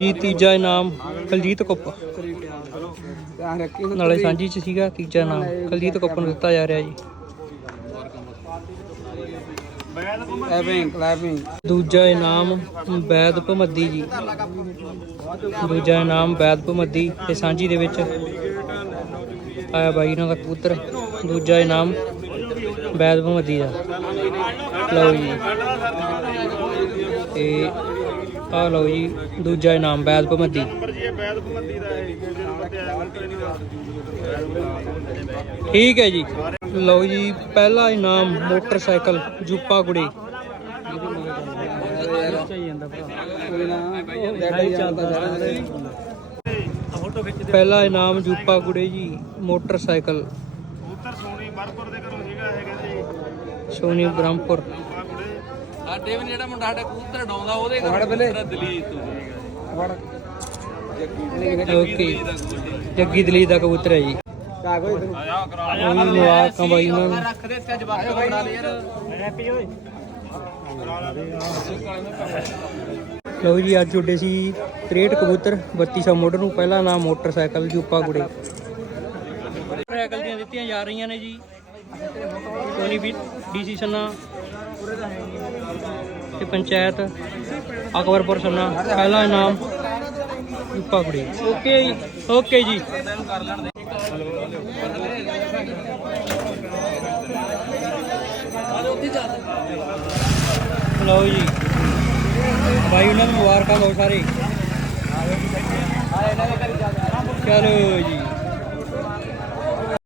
ਜੀ ਤੀਜਾ ਇਨਾਮ? ਕਲਜੀਤ ਕੁੱਪ। ਨਾਲੇ ਸਾਂਝੀ ਚ ਸੀਗਾ ਤੀਜਾ ਇਨਾਮ। ਕਲਜੀਤ ਕੁੱਪ ਨੂੰ ਦਿੱਤਾ ਜਾ ਰਿਹਾ ਜੀ। ਕਲੈਪਿੰਗ ਕਲੈਪਿੰਗ ਦੂਜਾ ਇਨਾਮ ਵੈਦ ਭਮੱਦੀ ਜੀ। ਦੂਜਾ ਇਨਾਮ ਵੈਦ ਭਮੱਦੀ ਤੇ ਸਾਂਝੀ ਦੇ ਵਿੱਚ ਆਇਆ ਬਾਈ ਇਹਨਾਂ ਦਾ ਕਬੂਤਰ। ਦੂਜਾ ਇਨਾਮ ਵੈਦ ਭਮੱਦੀ ਦਾ। ਲਓ ਜੀ। ਤੇ ਆ ਲਓ ਜੀ ਦੂਜਾ ਇਨਾਮ ਵੈਦ ਭਮੱਦੀ। ਠੀਕ ਹੈ ਜੀ। ਲਓ ਜੀ ਪਹਿਲਾ ਇਨਾਮ ਮੋਟਰਸਾਈਕਲ ਜੂਪਾ ਗੁੜੇ ਪਹਿਲਾ ਇਨਾਮ ਜੂਪਾ ਗੁੜੇ ਜੀ ਮੋਟਰਸਾਈਕਲ। ਉੱਤਰ ਸੋਨੀ ਬਰਪੁਰ ਦੇ ਘਰੋਂ ਸੀਗਾ ਇਹ ਕਹਿੰਦੇ ਸੋਨੀ ਬ੍ਰਹਮਪੁਰ। ਸਾਡੇ ਵੀ ਨੀ ਜਿਹੜਾ ਮੁੰਡਾ ਸਾਡਾ ਕਬੂਤਰ ਡਾਉਂਦਾ ਉਹਦੇ ਫੜ ਬਲੇ ਦਲੀਤ ਤੋਂ। ਫੜ ਓਕੇ ਜੱਗੀ ਦਲੀਪ ਦਾ ਕਬੂਤਰ। ਹੈ ਜੀ। ਕਾ ਕੋਈ ਤੂੰ ਉਹ ਵੀ ਮੁਬਾਰਕਾਂ ਬਾਈ ਉਹਨਾਂ ਨੂੰ। ਰੱਖ ਦੇ ਤੇ ਜਵਾਬ ਬਣਾ ਦੇ ਯਾਰ। ਲਓ ਜੀ ਅੱਜ ਉੱਡੇ ਸੀ 63 ਕਬੂਤਰ 3200 ਮੋਢ ਨੂੰ। ਪਹਿਲਾ ਨਾਮ ਮੋਟਰਸਾਈਕਲ ਜੂਪਾ ਗੁੜੇ ਸਾਈਕਲ ਦੀਆਂ ਦਿੱਤੀਆਂ ਜਾ ਰਹੀਆਂ ਨੇ ਜੀ। ਸੋਨੀ ਵੀ ਡੀਸੀ ਤੇ ਪੰਚਾਇਤ, ਅਕਬਰਪੁਰ ਸੰਨਾ, ਪਹਿਲਾ ਇਨਾਮ ਜੂਪਾ ਓਕੇ ਜੀ ਓਕੇ ਜੀ। ਲਓ ਜੀ। ਭਾਈ ਉਹਨਾਂ ਨੂੰ ਮੁਬਾਰਕਾਂ ਦਿਓ ਸਾਰੇ। ਚਲੋ ਜੀ।